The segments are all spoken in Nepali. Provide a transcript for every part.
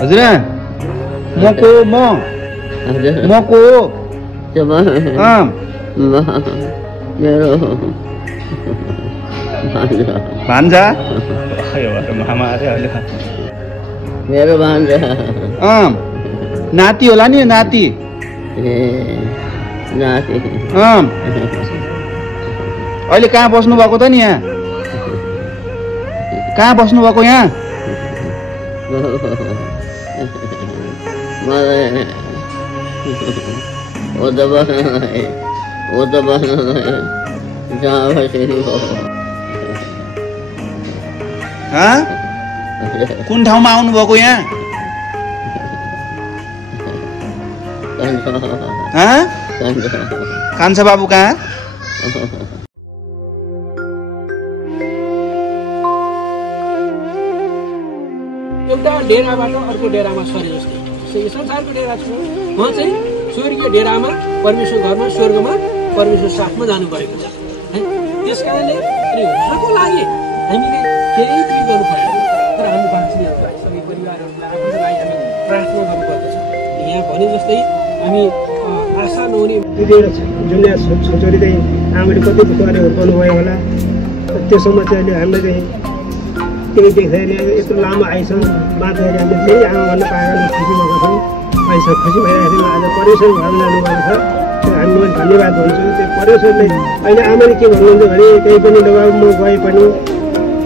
हजुर म को म को मेरो भान्जा मेरो भान्जा नाति होला नि नाति नाति अहिले कहाँ बस्नु भएको त नि यहाँ कहाँ बस्नु भएको यहाँ मलाई ओदा बस्न जहाँ बसेको कुन ठाउँमा आउनु भएको यहाँ कान्छा बाबु कहाँ एउटा डेराबाट अर्को डेरामा सरे जस्तै संसारको डेरा छ उहाँ चाहिँ स्वर्गीय डेरामा परमेश्वर घरमा स्वर्गमा परमेश्वर साथमा जानुभएको छ है। त्यस कारणले अनि उहाँको लागि हामीले केही पनि गर्नु पर्दैन, तर हाम्रो बाँच्नेहरूलाई सबै परिवारहरूलाई आफ्नो लागि हामी प्रार्थना गर्नुपर्दछ। यहाँ भने जस्तै हामी आशा नहुने जुनिया छोरी चाहिँ आमाले कति दुःख गरेर हुर्काउनुभयो होला, त्योसम्म चाहिँ अहिले हामीले चाहिँ त्यही देख्दाखेरि यत्रो लामो आइसक्यो बाँच्दाखेरि हामीले त्यही आमा भन्न पाएर खुसी भएको छौँ। पैसा खुसी भइरहेको थियौँ। आज परमेश्वर घरमा जानुभएको छ, हामी म धन्यवाद भन्छु। त्यो परमेश्वरले अहिले आमाले के भन्नुहुन्छ भने केही पनि दबाब म गए पनि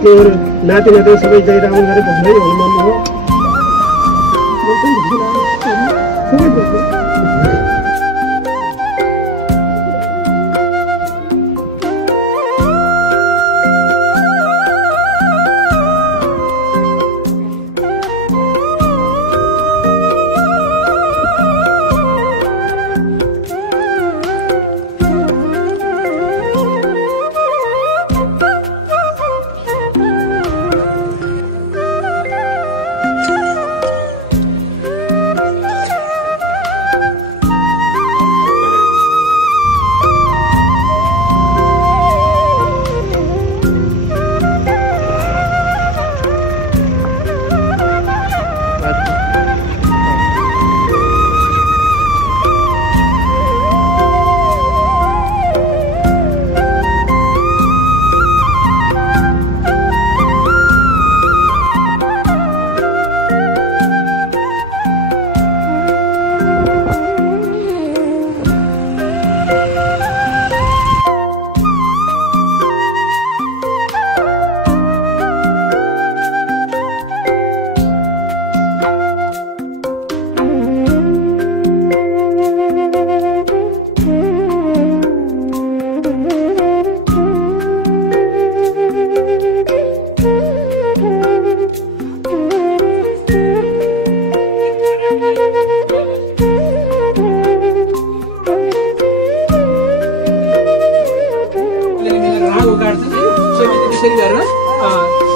त्यो नाति नाति सबै जाएर आउनु गरेर भन्दै हुनु हो।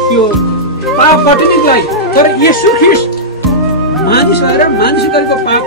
त्यो पाप कटिनुको लागि तर येशू ख्रीष्ट मानिस भएर मानिस गरेको पाप